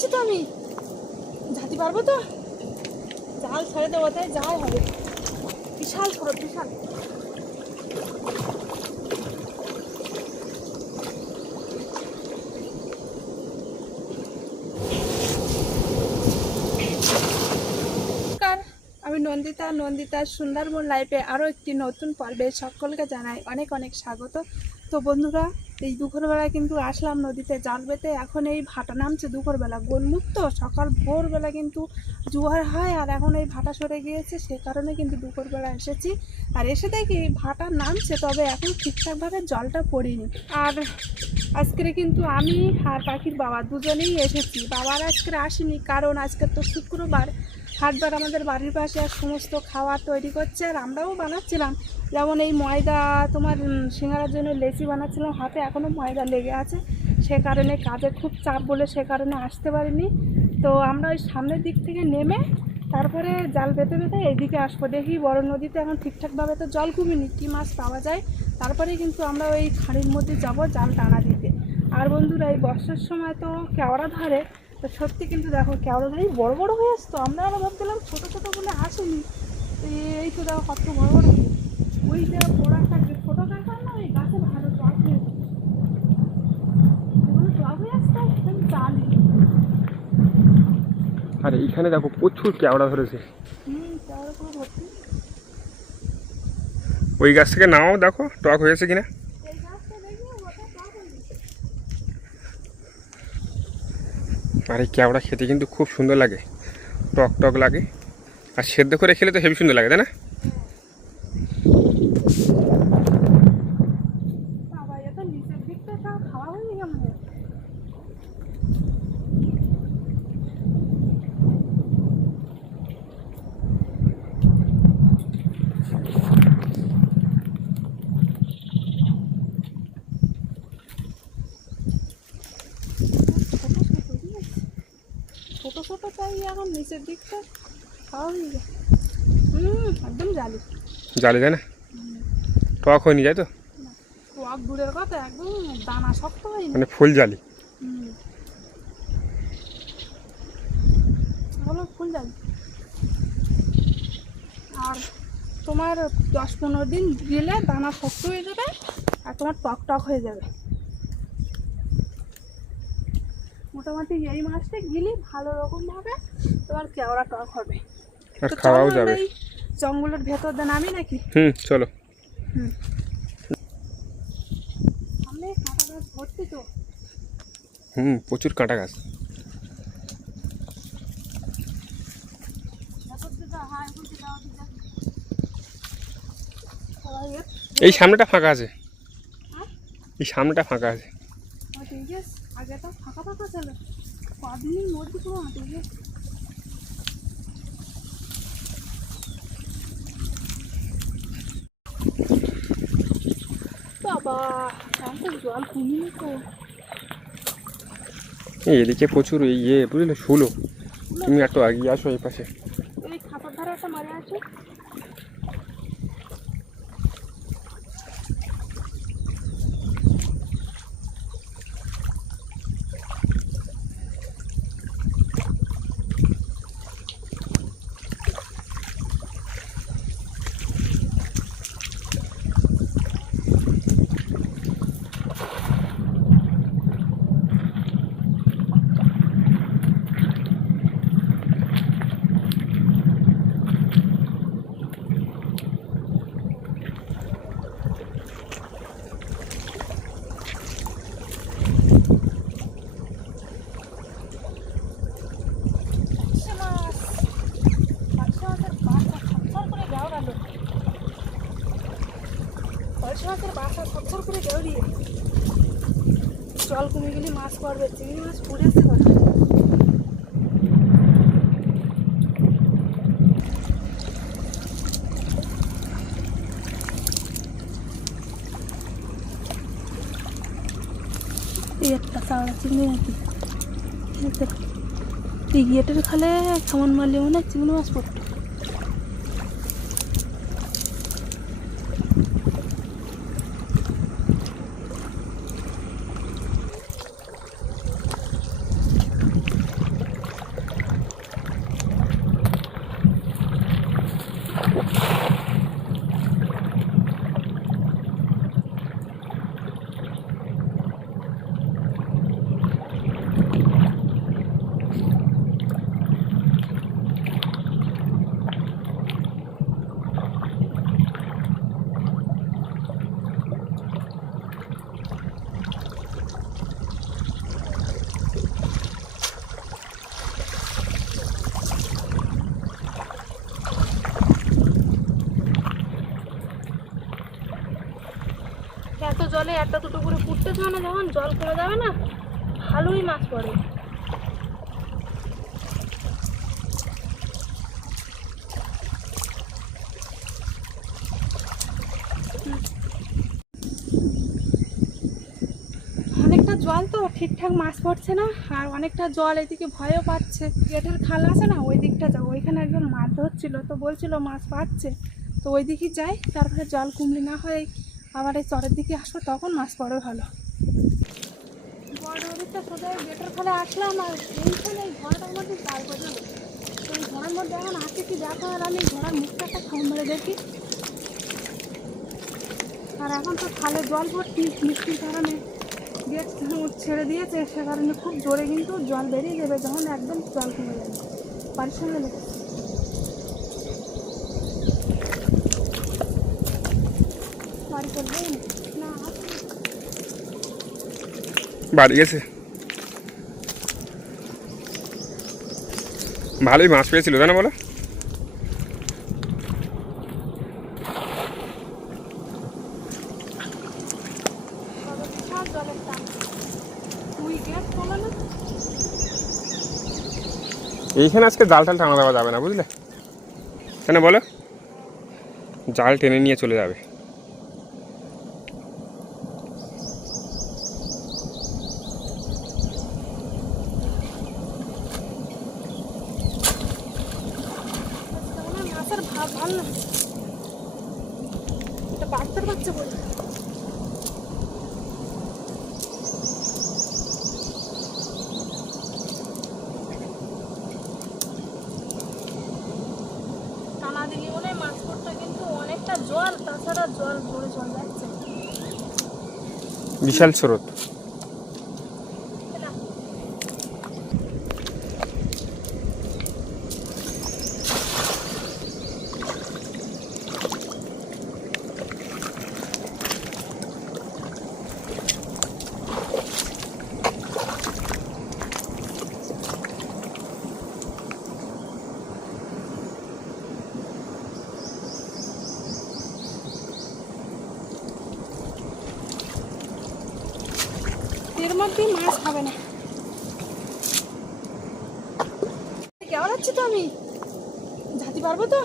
যাচ্ছি তো আমি, ঝাঁটি পারবো তো? জাল ছেড়ে দেবো, তাই যাই হবে। বিশাল ছোট, বিশাল। আমি নন্দিতা সুন্দরবন লাইফে আরও একটি নতুন পর্বে সকলকে জানাই অনেক অনেক স্বাগত। তো বন্ধুরা, এই দুপুরবেলায় কিন্তু আসলাম নদীতে জাল পেতে। এখন এই ভাটা নামছে দুপুরবেলা, গোলমুক্ত সকাল ভোরবেলা কিন্তু জোয়ার হয়, আর এখন এই ভাটা সরে গিয়েছে, সে কারণে কিন্তু দুপুরবেলা এসেছি। আর এসে দেখি ভাটা নামছে, তবে এখন ঠিকঠাকভাবে জলটা পড়েনি। আর আজকে কিন্তু আমি আর পাখির বাবা দুজনেই এসেছি। বাবার আজকে আসেনি, কারণ আজকে তো শুক্রবার, হাটবার আমাদের বাড়ির পাশে আর সমস্ত খাবার তৈরি করছে, আর আমরাও বানাচ্ছিলাম। যেমন এই ময়দা তোমার সিঙ্গারার জন্য লেচি বানাচ্ছিলাম, হাতে এখনও ময়দা লেগে আছে, সে কারণে কাজে খুব চাপ বলে সে কারণে আসতে পারিনি। তো আমরা ওই সামনের দিক থেকে নেমে তারপরে জাল পেতে পেতে এইদিকে আসবো। দেখি বড় নদীতে এখন ঠিকঠাকভাবে তো জল কমেনি, কী মাছ পাওয়া যায়, তারপরে কিন্তু আমরা ওই খাঁড়ির মধ্যে যাব জাল টানা দিতে। আর বন্ধুরা, এই বর্ষার সময় তো কেওড়া ধরে, তো সত্যি কিন্তু দেখো কেওড়া ধরে বড় বড় হয়ে আসতো। আমরা ভাবছিলাম ছোটো ছোটো বলে আসেনি, এই তো দেখো কত বড় বড়। ওই যে বড় একটা ছোটো কাঁকড়া না, ওই গাছে ভালো টক হয়ে যেত, টক হয়ে আসতো জালি। আর এইখানে দেখো প্রচুর কেওড়া ধরেছে। কেওড়া পুরো ভর্তি। ওই গাছ থেকে নাও, দেখো টক হয়েছে কিনা। এই গাছটা দেখি ওটা টক হয়ে গেছে। আর এই কেওড়া খেতে কিন্তু খুব সুন্দর লাগে, টক টক লাগে, আর সেদ্ধ করে খেলে তো হেবি সুন্দর লাগে, তাই না? বাবা, এটা নিচের দিকটা সব খাওয়া হয়নি কেমন? ছোটো ছোটো তাই এখন নিচের দিকটা খাওয়া হয়ে যায়। একদম জালি জালে, তাই না? টক হয়নি, যাই তো, টক দূরের কথা, একদম দানা শক্ত হয়নি, মানে ফুল জালি। হলো ফুল জালি। আর তোমার 10-15 দিন গেলে দানা শক্ত হয়ে যাবে, আর তোমার টক টক হয়ে যাবে। মোটামুটি এই মাছটা গেলে ভালো রকমভাবে তোমার কেওড়া টক হবে, আর খাওয়াও যাবে। জঙ্গলের ভেতর দিয়ে নামি নাকি? চলো। সামনে কাঁটা গাছ ভর্তি তো। প্রচুর কাঁটা গাছ। এই সামনেটা ফাঁকা আছে, এই সামনেটা ফাঁকা আছে। আগে তো ফাঁকা ফাঁকা ছিল, কদিনের মধ্যে পুরো হাঁটে গেছে। বাবা, তো জল কমিনি তো। এদিকে প্রচুর বুঝলে শুলো। তুমি একটু আগিয়ে আসো এই পাশে। এই খাতার ধারে একটা মারে আছে। মাছের বাসা সচ্ছর করে দেওয়া, জল কমে গেলে মাছ পড়বে, চিংড়ি মাছ পড়েছে। এই একটা চাওড়া চিংড়ি নাকি, এই গিয়েটের খালে কেমন মারলে মনে হয় চিংড়ি মাছ পড়তো। মানে একটা দুটো করে ফুটতেছে, মানে যখন জল কমে যাবে না ভালোই মাছ পড়ে। অনেকটা জল তো ঠিকঠাক মাছ পড়ছে না, আর অনেকটা জল এদিকে ভয়ও পাচ্ছে। গেটের খাল আছে না, ওই দিকটা যাও, ওইখানে একজন মাছ ধরছিল, তো বলছিল মাছ পাচ্ছে, তো ওই দিকে যাই, তারপরে জল কুমড়ি না হয় আবার এই চরের দিকে আসবো, তখন মাছ পড়ে ভালো। বড় নদীটা সোজা গেটের খালে আসলাম, আর এইখানে এই ঘোড়াটার মধ্যে জাল বোঝালো, তো এই ঘোড়ার মধ্যে এখন আছে কি দেখো, আর আমি ঘোড়ার মুখটা একটা খাম মেরে দেখি। আর এখন তো খালে জল ভর্তি, বৃষ্টির কারণে গেট ছেড়ে দিয়েছে, সে কারণে খুব জোরে কিন্তু জল বেরিয়ে যাবে যখন একদম জল কমে যাবে। বাড়ির সঙ্গে লেগে বাড়ি চলবে না, বাড়ি গেছে। ভালোই মাছ পেয়েছিল তাই না বলো? জলের টান তুই গেট তোলো না। এইখানে আজকে জাল টাল টানা দেওয়া যাবে না বুঝলে, কেন বলো? জাল টেনে নিয়ে চলে যাবে। মাছের ভাব ভালো না, এটা বাচ্চার বাচ্চা বলে। টানা দিলি বলে মাছ পড়তে, কিন্তু অনেকটা জল, তাছাড়া জল ভরে চলে যাচ্ছে, বিশাল স্রোত। এর মধ্যে মাছ খাবে না। কেমন আছি তো আমি ঝাঁতি পারবো তো,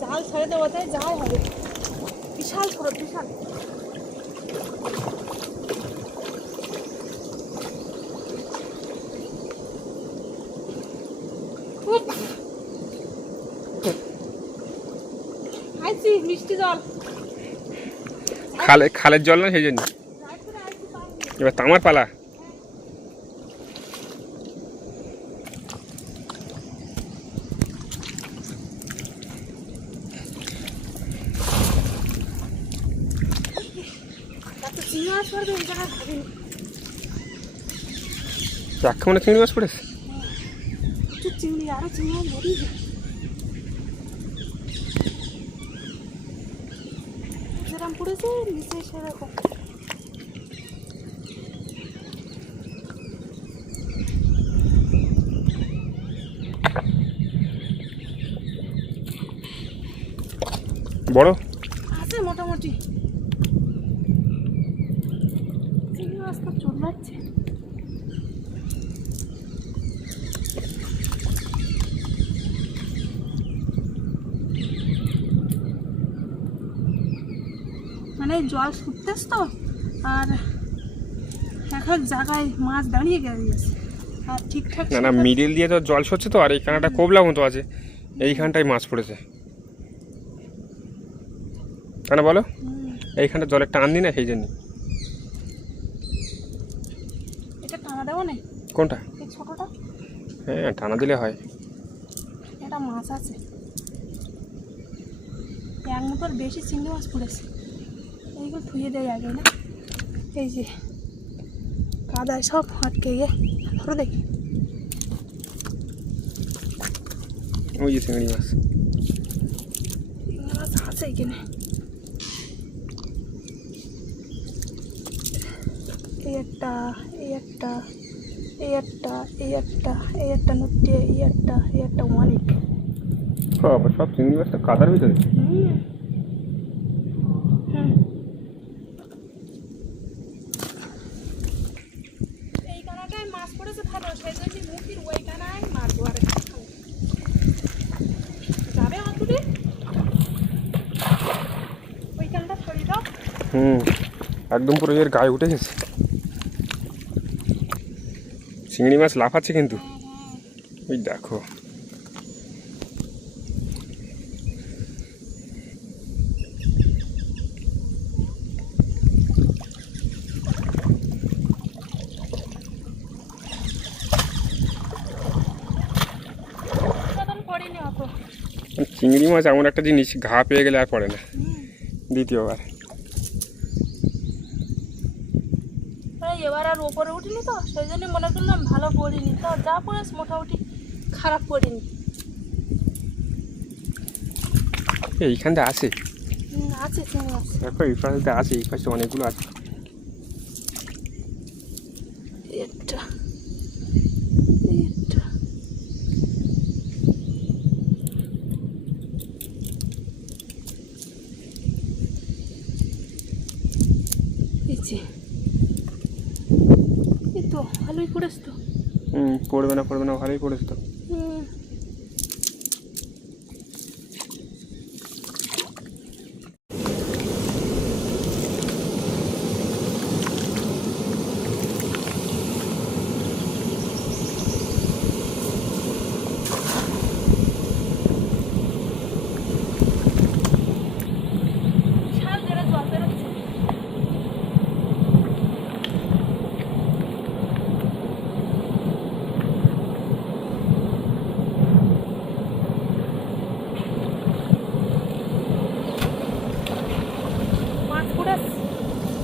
জাল ছেড়ে দেবো, তাই যাই হবে। বিশাল স্রোত, বিশাল। আইছি মিষ্টি জল, খালের জল না, সেই জন্য। এবার তামার পালা। চিংড়ি মাছ পড়বে এই জায়গায় ভাবিনি। মনে চিংড়ি মাছ পড়েছে। প্রচুর চিংড়ি, আরো চিংড়ি মাছ ভরি যেরকম পড়েছে নিচে সেরকম। বড় আছে মোটামুটি, চিংড়ি মাছ তো চলে মানে জল শুকতেছ তো, আর এক এক জায়গায় মাছ দাঁড়িয়ে গেছে, আর ঠিকঠাক না না, মিডিল দিয়ে তো জল সরছে তো, আর এইখানে একটা কোবলা মতো আছে, এইখানটায় মাছ পড়েছে তাই না বলো? এইখানটা জলের টান দিই না, সেই জন্য। এটা টানা দেবো না, কোনটা? এই ছোটটা। হ্যাঁ, টানা দিলে হয়। এটা মাছ আছে, এক মতোর বেশি চিংড়ি মাছ পড়েছে, এইগুলো ধুয়ে দেয় আগে না, এই যে কাদায় সব আটকে গিয়ে। ধরো দেখি, ওই যে চিংড়ি মাছ। চিংড়ি মাছ আছে এখানে, এই একটা, এই একটা, এই একটা, এই একটা, এই একটা নদী, এই একটা অনেক। সব চিংড়ি মাছটা কাদার ভিতরে। পড়েছে ভালো, সেই জন্য মুখির ওইখানায় মারবো আর যাবে হাতুড়ি ওইখানটা সরিয়ে দাও। একদম পুরো এর গায়ে উঠে গেছে। চিংড়ি মাছ লাফাচ্ছে কিন্তু, ওই দেখো। চিংড়ি মাছ এমন একটা জিনিস, ঘা পেয়ে গেলে আর পড়ে না দ্বিতীয়বার। এবার আর ওপরে উঠিনি তো, সেই জন্য মনে করলাম ভালো পড়িনি, তো যা পড়েছে মোটামুটি খারাপ পড়িনি। এইখানটা আছে, আছে চিংড়ি মাছ দেখো এই পাশে আছে, এই পাশে অনেকগুলো আছে। একটা এই তো ভালোই পড়েছে তো। পড়বে না ভালোই পড়েছে তো।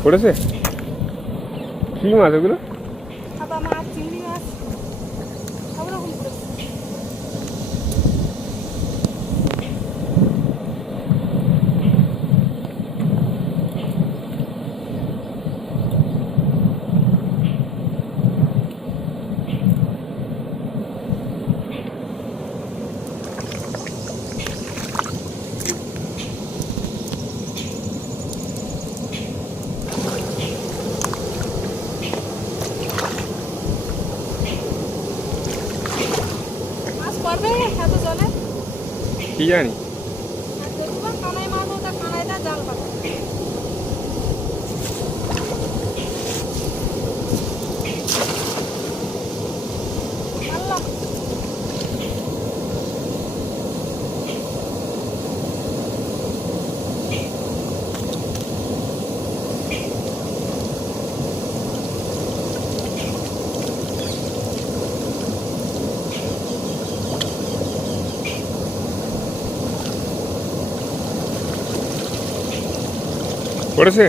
পড়েছে কি মাছ ওগুলো? সাদা মাছ, চিংড়ি মাছ, সব রকম পড়েছে। এত জলে কি জানি, কানাই মাছ, ওটা কানাইটা জাল পাতা। পড়েছে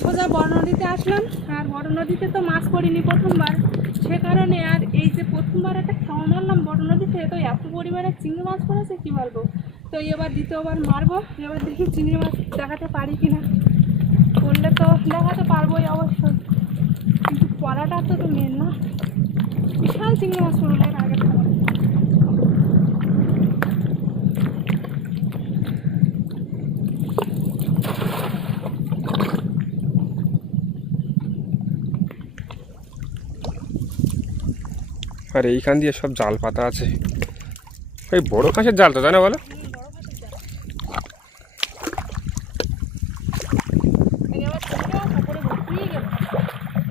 সোজা বড় নদীতে আসলাম, আর বড় নদীতে তো মাছ পড়িনি প্রথমবার, সে কারণে আর এই যে প্রথমবার একটা খাওয়া মারলাম বড় নদীতে, তো এত পরিমাণে চিংড়ি মাছ পড়েছে কি বলবো। তো এবার দ্বিতীয়বার মারবো, এবার দেখি চিংড়ি মাছ দেখাতে পারি কিনা, করলে তো দেখাতে পারবোই অবশ্যই, কিন্তু পড়াটা তো মেন না। বিশাল চিংড়ি মাছ পড়লো এর আগে খাওয়া। আর এইখান দিয়ে সব জাল পাতা আছে, ওই বড় মাছের জাল তো, তাই না বলো?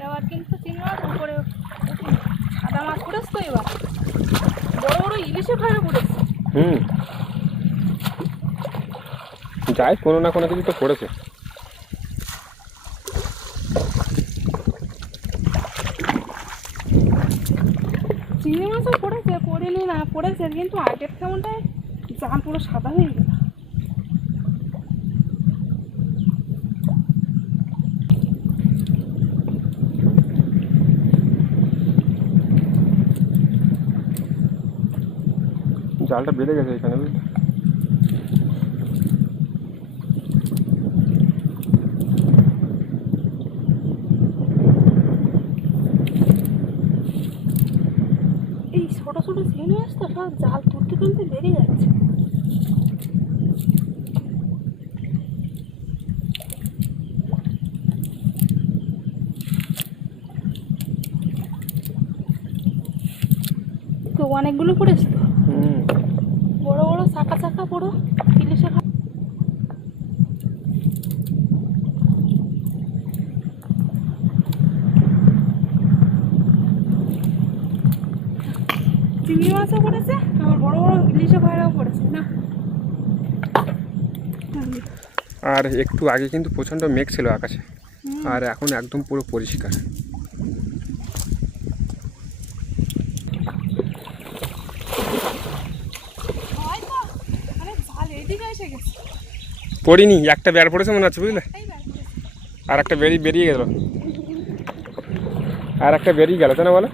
এবার কিন্তু চিংড়ি মাছ উপরে সাদা মাছ পড়েছে তো, এবার বড় বড় ইলিশে ভাড়া পড়েছে। যাই কোনো না কোনো কিছু তো পড়েছে। চিংড়ি মাছও পড়েছে, পড়েনি না, পড়েছে, কিন্তু আগের কেমনটায় জাল পুরো সাদা হয়ে গেল। জালটা বেড়ে গেছে এখানে, বুঝলি? এই ছোট ছোট চিংড়ি মাছ তো সব জাল তুলতে তুলতে বেরিয়ে যাচ্ছে। অনেকগুলো পড়েছে তো, হুম। বড় বড় চাকা চাকা পুরো ইলিশের চিংড়ি মাছও পড়েছে, আমার বড় বড় ইলিশে ভাইরাও পড়েছে না। আর একটু আগে কিন্তু প্রচণ্ড মেঘ ছিল আকাশে, আর এখন একদম পুরো পরিষ্কার। হয়তো আরে জাল এইদিকে এসে গেছে, পড়িনি, একটা বের পড়েছে মনে হচ্ছে, বুঝলে? এই বের করেছে। আর একটা বেরিয়ে গেল, আর একটা বেরিয়ে গেল, তাই না বলো?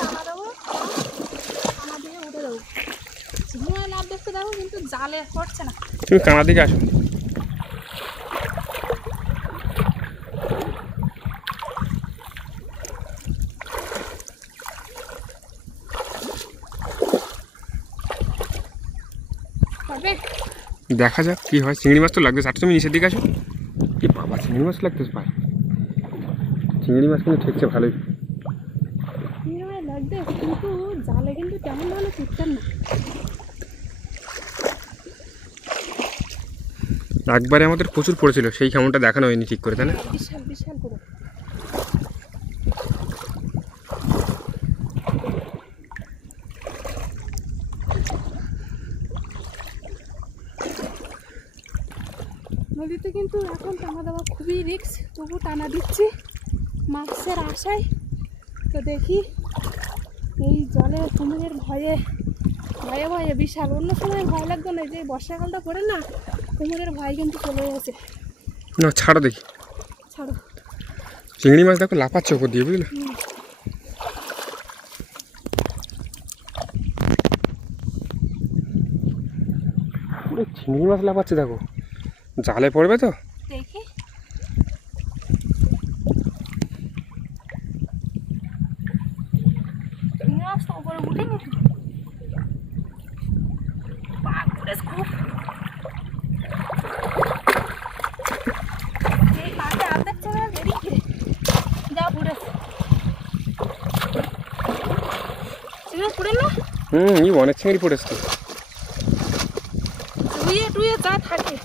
টানা দেবো, টানা দিয়ে উঠে দেবো। চিংড়ি মাছ লাভ দেখতে দেখো, কিন্তু জালে পড়ছে না। তুমি কানা দিকে আসো। তবে দেখা যাক কি হয়। চিংড়ি মাছ তো লাগবে, আচ্ছা তুমি নিচের দিকে আসো। কি বাবা, চিংড়ি মাছ লাগতেছে ভাই, চিংড়ি মাছ কিন্তু ঠেকছে ভালোই। চিংড়ি মাছ লাগবে, কিন্তু জালে কিন্তু তেমন ভালো টিকতেন না। একবারে আমাদের প্রচুর পড়েছিল, সেই কেমনটা দেখানো হয়নি ঠিক করে, তাই না? বিশাল বিশাল পুরো। নদীতে কিন্তু এখন টানা দেওয়া খুবই রিস্ক, তবু টানা দিচ্ছি মাছের আশায়। তো দেখি, এই জলে কুমিরের ভয়ে ভয়ে ভয়ে বিশাল, অন্য সময় ভয় লাগতো না, যে বর্ষাকালটা পড়ে না, কুমিরের ভয় কিন্তু চলে গেছে। না ছাড়ো দেখি, ছাড়ো। চিংড়ি মাছ দেখো লাফাচ্ছে ওপর দিয়ে, বুঝলে? পুরো চিংড়ি মাছ লাফাচ্ছে দেখো, জালে পড়বে তো। দেখি, চিংড়ি মাছ তো উপরে উঠেনি, বাপরে খুব। এই কাঁচে আর্ধেক চলে বেরিয়ে যা পড়েছে। চিংড়ি পড়ে না, এই অনেক চিংড়ি পড়েছে। টুয়ে টুয়ে যা থাকে।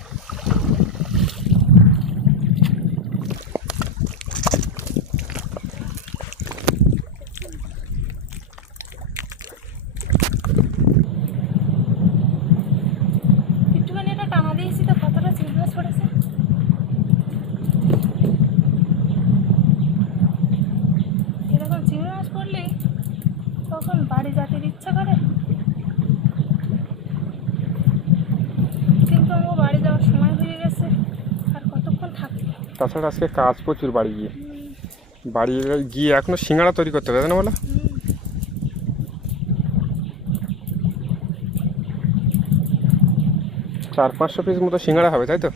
একটুখানি এটা টানা দিয়েছি তো কতটা চিংড়ি মাছ পড়েছে। এরকম চিংড়ি মাছ পড়লেই তখন বাড়ি যেতে ইচ্ছা করে, কিন্তু আমার বাড়ি যাওয়ার সময় হয়ে গেছে, আর কতক্ষণ থাকবে। তাছাড়া আজকে কাজ প্রচুর, বাড়ি গিয়ে এখনো সিঙ্গাড়া তৈরি করতে হবে, তাই না বলো? 400-500 পিস মতো সিঙ্গাড়া হবে, তাই তো?